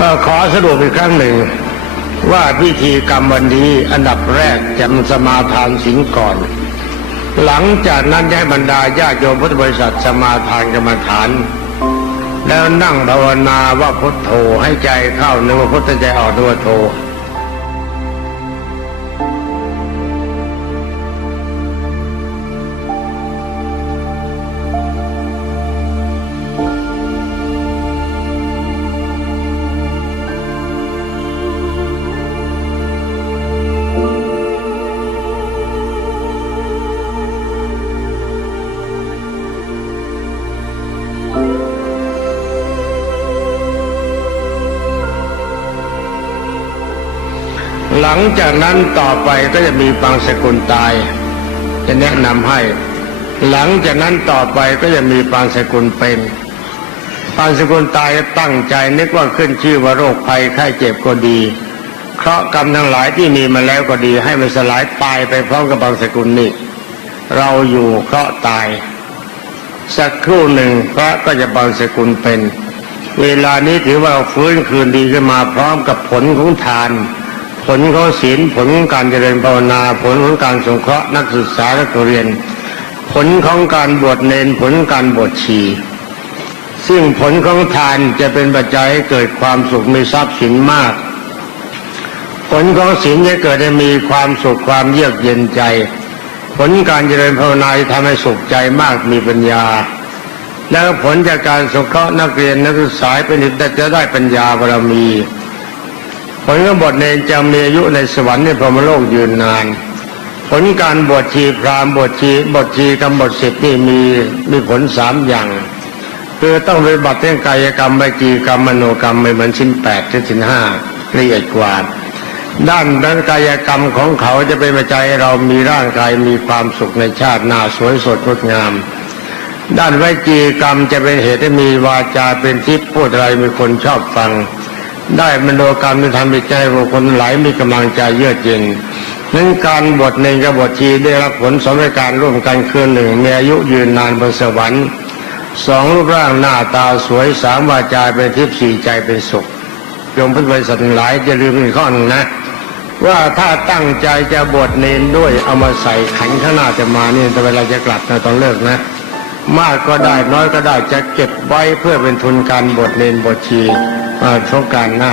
ก็ขอสรุปอีกครั้งหนึ่ง ว่าพิธีกรรมวันนี้อันดับแรกจำสมาทานสิงก่อน หลังจากนั้นให้บรรดาญาโยมพุทธบริษัทสมาทานกรรมฐาน แล้วนั่งภาวนาว่าพุทโธให้ใจเข้านึกว่าพุทธใจออกนึกว่าโธ หลังจากนั้นต่อไปก็จะมีบางสกุลตาย จะแนะนำให้ หลังจากนั้นต่อไปก็จะมีปางสกุลเป็นปางสกุลตายตั้งใจนึกว่าขึ้นชื่อว่าโรคภัยไข้เจ็บก็ดีเคราะห์กรรมทั้งหลายที่มีมาแล้วก็ดี ให้มันสลายตายไปพร้อมกับบางสกุลนี้เราอยู่เคราะห์ตาย สักครู่หนึ่งพระก็จะบางสกุลเป็น เวลานี้ถือว่าฟื้นคืนดีขึ้นมาพร้อมกับผลของทาน ผลของศีลผลของการเจริญภาวนาผลของการสงเคราะห์นักศึกษานักเรียน ผลของการบวชเนนผลการบวชชีซึ่งผลของทานจะเป็นปัจจัยให้เกิดความสุขมีทรัพย์สินมาก ผลของศีลจะเกิดให้มีความสุขความเยือกเย็นใจ ผลการเจริญภาวนาทำให้สุขใจมากมีปัญญา แล้วผลจากการสงเคราะห์นักเรียนนักศึกษาเป็นนิจะได้ปัญญาบารมี ผลของบทเนรจะมีอายุในสวรรค์ในพรหมโลกยืนนาน ผลการบวชชีพรามบวชชีบทชีกรรมบทสิบนี่มีมีผลสามอย่าง คือต้องปฏิบัติเรื่องกายกรรมวิจีกรรมมโนกรรมไม่เหมือนชิ้นแปดชิ้นห้าละเอียดกว่าด้านด้านกายกรรมของเขาจะเป็นปัจจัยเรามีร่างกายมีความสุขในชาติหน้าสวยสดงดงาม ด้านวิจีกรรมจะเป็นเหตุให้มีวาจาเป็นทิพย์พูดอะไรมีคนชอบฟัง ได้มโนกรรมที่ทำให้ใจของคนหลายมีกำลังใจเยือกเย็นนั้นการบทในกบทชีได้รับผลสมการร่วมกันคือหนึ่งมีอายุยืนนานบนสวรรค์สองรูปร่างหน้าตาสวยสามวาจาเป็นทิพย์สี่ใจเป็นสุขโยมพุทธบริษัททั้งหลายจะลืมอีกข้อหนึ่งนะ ว่าถ้าตั้งใจจะบวชเนนด้วยเอามาใส่ขันข้างหน้าจะมาเนี่ยแต่เวลาจะกลับนะตอนเลิกนะ มากก็ได้น้อยก็ได้จะเก็บไว้เพื่อเป็นทุนการบวชเนนบทชีสงการหน้า